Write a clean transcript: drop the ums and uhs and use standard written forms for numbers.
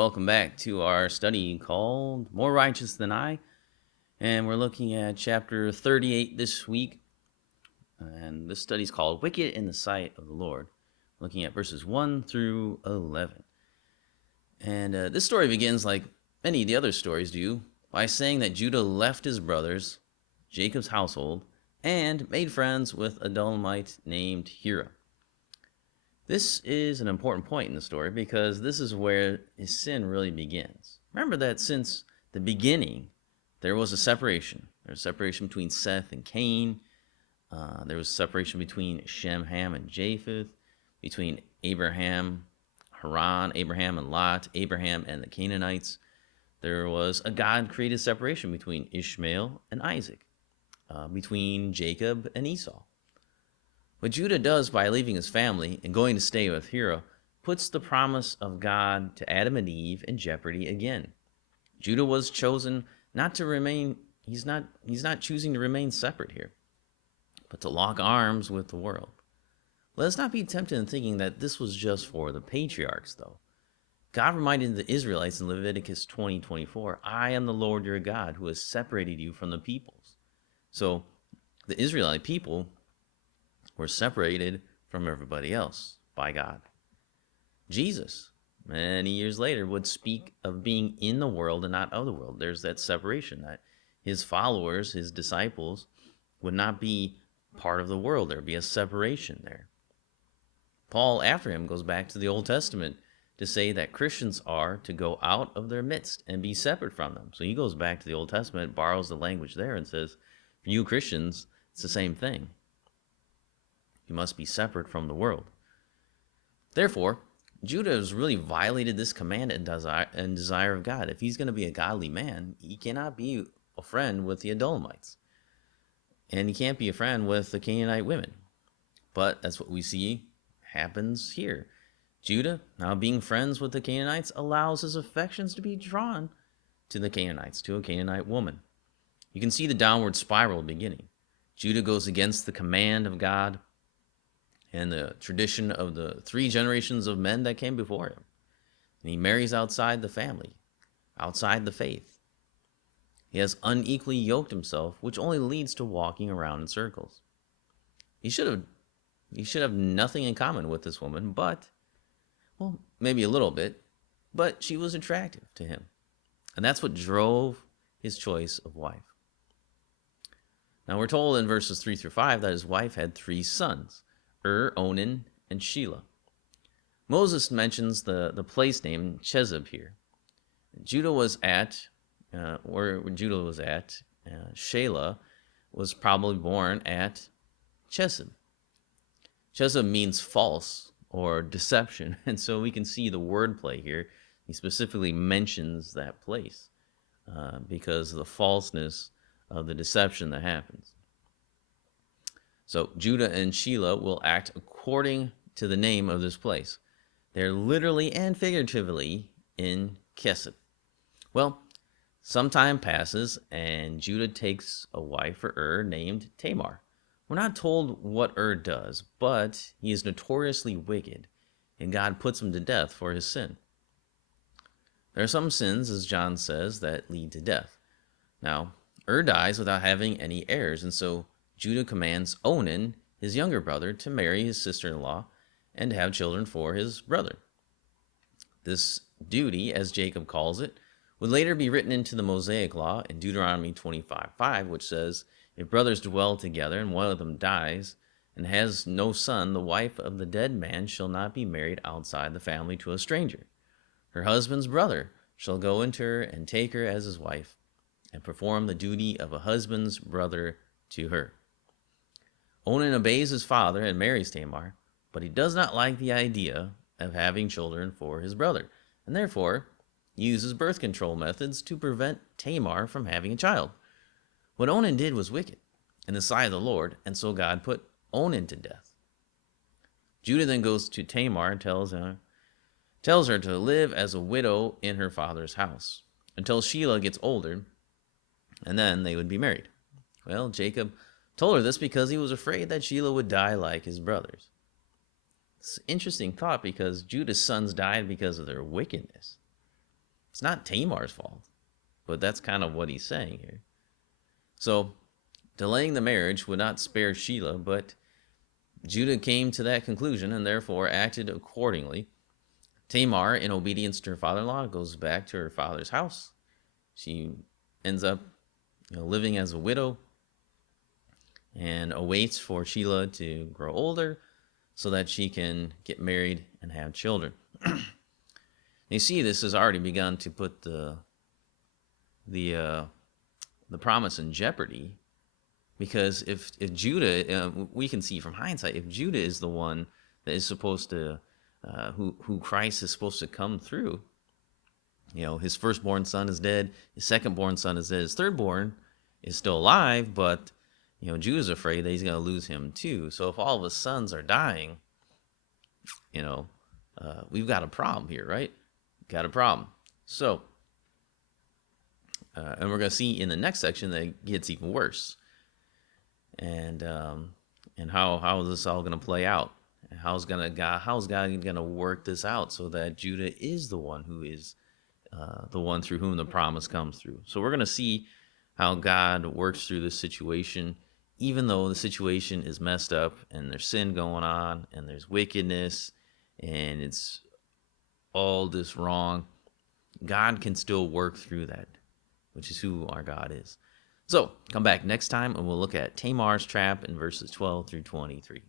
welcome back to our study called More Righteous Than I. And we're looking at chapter 38 this week. And this study is called Wicked in the Sight of the Lord, looking at verses 1 through 11. And this story begins like many of the other stories do, by saying that Judah left his brothers, Jacob's household, and made friends with Adullamite named Hirah. This is an important point in the story because this is where his sin really begins. Remember that since the beginning, there was a separation. There was a separation between Seth and Cain. There was a separation between Shem, Ham, and Japheth, between Abraham, Haran, Abraham and Lot, Abraham and the Canaanites. There was a God-created separation between Ishmael and Isaac, between Jacob and Esau. What Judah does by leaving his family and going to stay with Hirah puts the promise of God to Adam and Eve in jeopardy again. Judah was chosen not to remain, he's not choosing to remain separate here, but to lock arms with the world. Let us not be tempted in thinking that this was just for the patriarchs, though. God reminded the Israelites in Leviticus 20:24, I am the Lord your God who has separated you from the peoples. So the Israelite people were separated from everybody else by God. Jesus, many years later, would speak of being in the world and not of the world. There's that separation, that his followers, his disciples, would not be part of the world. There would be a separation there. Paul, after him, goes back to the Old Testament to say that Christians are to go out of their midst and be separate from them. So he goes back to the Old Testament, borrows the language there, and says, for you Christians, it's the same thing. You must be separate from the world. Therefore, Judah has really violated this command and desire of God. If he's going to be a godly man, he cannot be a friend with the Adulamites. And he can't be a friend with the Canaanite women. But that's what we see happens here. Judah, now being friends with the Canaanites, allows his affections to be drawn to the Canaanites, to a Canaanite woman. You can see the downward spiral beginning. Judah goes against the command of God and the tradition of the 3 generations of men that came before him. And he marries outside the family, outside the faith. He has unequally yoked himself, which only leads to walking around in circles. He should have nothing in common with this woman, but, well, maybe a little bit, but she was attractive to him. And that's what drove his choice of wife. Now we're told in verses 3 through 5 that his wife had 3 sons, Onan, and Shelah. Moses mentions the place name Chezib here. Judah was at, Shelah was probably born at Chezib. Chezib means false or deception, and so we can see the wordplay here. He specifically mentions that place because of the falseness of the deception that happens. So Judah and Shelah will act according to the name of this place. They're literally and figuratively in Chezib. Well, some time passes, and Judah takes a wife for named Tamar. We're not told what does, but he is notoriously wicked, and God puts him to death for his sin. There are some sins, as John says, that lead to death. Now, dies without having any heirs, and so Judah commands Onan, his younger brother, to marry his sister-in-law and to have children for his brother. This duty, as Jacob calls it, would later be written into the Mosaic law in Deuteronomy 25:5, which says, if brothers dwell together and one of them dies and has no son, the wife of the dead man shall not be married outside the family to a stranger. Her husband's brother shall go into her and take her as his wife and perform the duty of a husband's brother to her. Onan obeys his father and marries Tamar, but he does not like the idea of having children for his brother, and therefore uses birth control methods to prevent Tamar from having a child. What Onan did was wicked in the sight of the Lord, and so God put Onan to death. Judah then goes to Tamar and tells her to live as a widow in her father's house until Shelah gets older, and then they would be married. Well, Jacob told her this because he was afraid that Shelah would die like his brothers. It's an interesting thought because Judah's sons died because of their wickedness. It's not Tamar's fault, but that's kind of what he's saying here. So, delaying the marriage would not spare Shelah, but Judah came to that conclusion and therefore acted accordingly. Tamar, in obedience to her father-in-law, goes back to her father's house. She ends up living as a widow and awaits for Shelah to grow older so that she can get married and have children. You see, this has already begun to put the promise in jeopardy, because if Judah, we can see from hindsight, if Judah is the one that is supposed to, who Christ is supposed to come through, his firstborn son is dead, his secondborn son is dead, his thirdborn is still alive, but Judah's afraid that he's going to lose him too. So if all of his sons are dying, we've got a problem here, right? Got a problem. So, and we're going to see in the next section that it gets even worse. And how is this all going to play out? How's God going to work this out so that Judah is the one who is the one through whom the promise comes through? So we're going to see how God works through this situation, even though the situation is messed up and there's sin going on and there's wickedness and it's all this wrong. God can still work through that, which is who our God is. So come back next time and we'll look at Tamar's trap in verses 12 through 23.